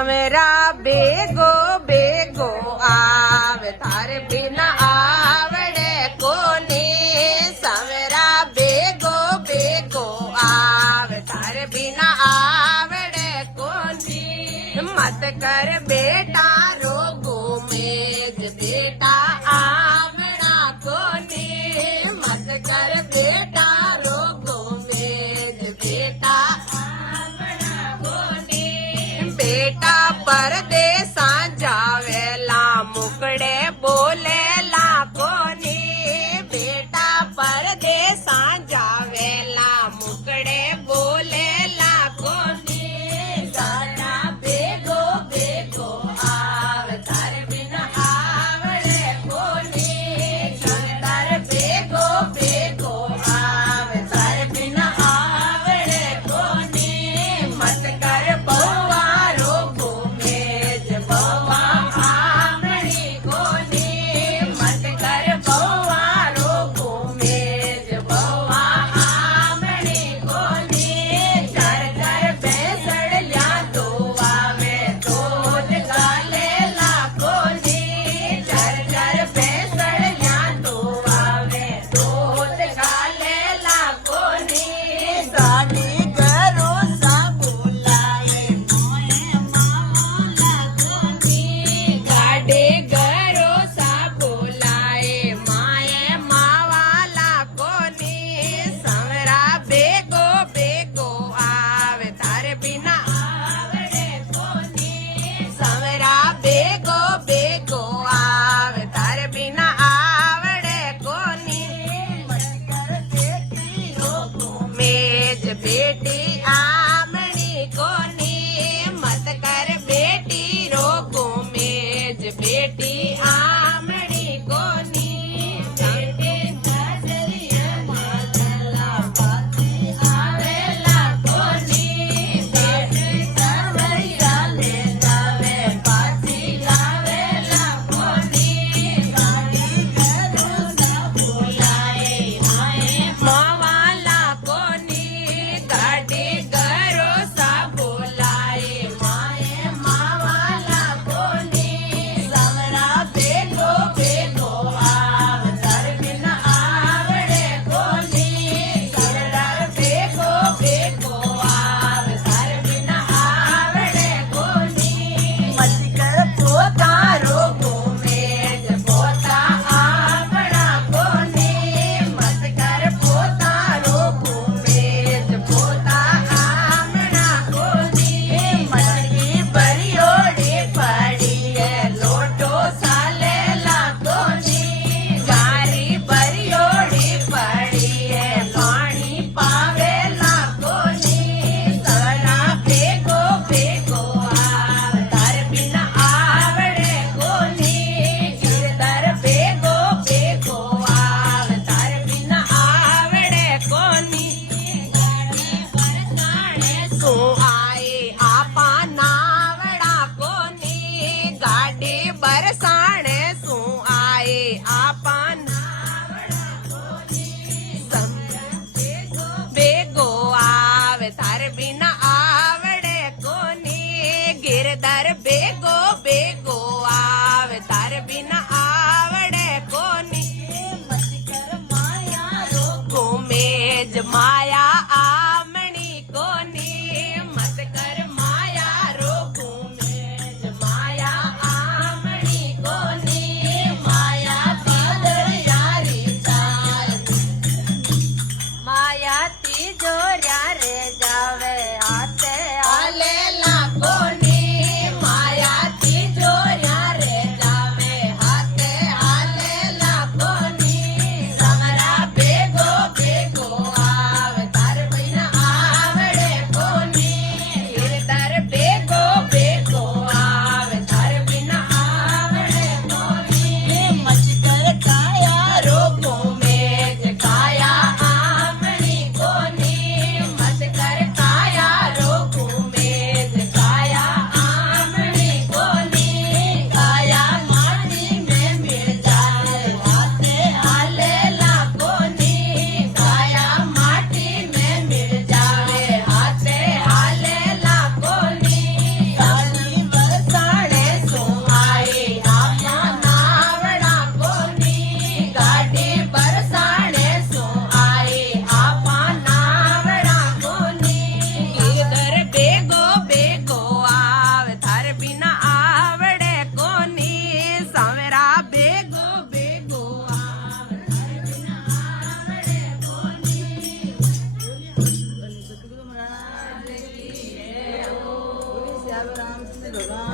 मेरा बेगो बेगो आवे थारे बिना आवड़े कोनी सवेरा बेगो बेगो आवे थारे बिना आवड़े कोनी मत कर बेटा रोगो मेज बेटा आवड़ा कोनी मत कर बेटा रोगो मेज बेटा बेटा परदेसा जावेला मुकड़े बोलेला कोनी बेटा परदेसा जावेला मुकड़े बोलेला कोनी सारा बेगो बेगो आव तार बिना आवड़े कोनी तार बेगो बेगो आव तार बिना आवड़े कोनी मत कर बउआ बेटी आमणी कोनी मत कर बेटी रोगो मेज बेटी आमणी कोनी बेटी नजरिया मातला पाती आवेला कोनी बेटी नजरिया ले जावे पाती आवेला कोनी गाड़ी करो सा बोलाए आए मावाला कोनी गाड़ी करो सा बोलाए माए मावाला कोनी सवरा बेगो बेगो आव तार बिना आवड़े कोनी सवरा बेगो बेगो आव तार बिना आवड़े कोनी मत कर पोता रोगो मेज पोता आवड़ा कोनी मत कर पोता रोगो मेज पोता आवड़ा कोनी मटकी बरियोड़ी पड़ी है लोटो सालेला कोनी गारी बरियोड़ी पड़ी है पानी पावेला कोनी सवरा बेगो बेगो आव तार बिना आवड़े कोनी गिरधर बेगो बेगो आव तार बिना आवड़े कोनी सो आए आपा नावड़ा कोनी गाड़ी बरसाने सो आए आपा नावड़ा कोनी बेगो आवे तार बिना आवड़े कोनी गिरधर बेगो बेगो आवे तार बिना आवड़े कोनी मत कर माया रोगो मेज माया आमणी कोनी मत कर माया रोगो मेज माया आमणी कोनी माया कादर यारी चाल माया तिजोर्या रे जावे आते आलेला कोनी माया ભગવાન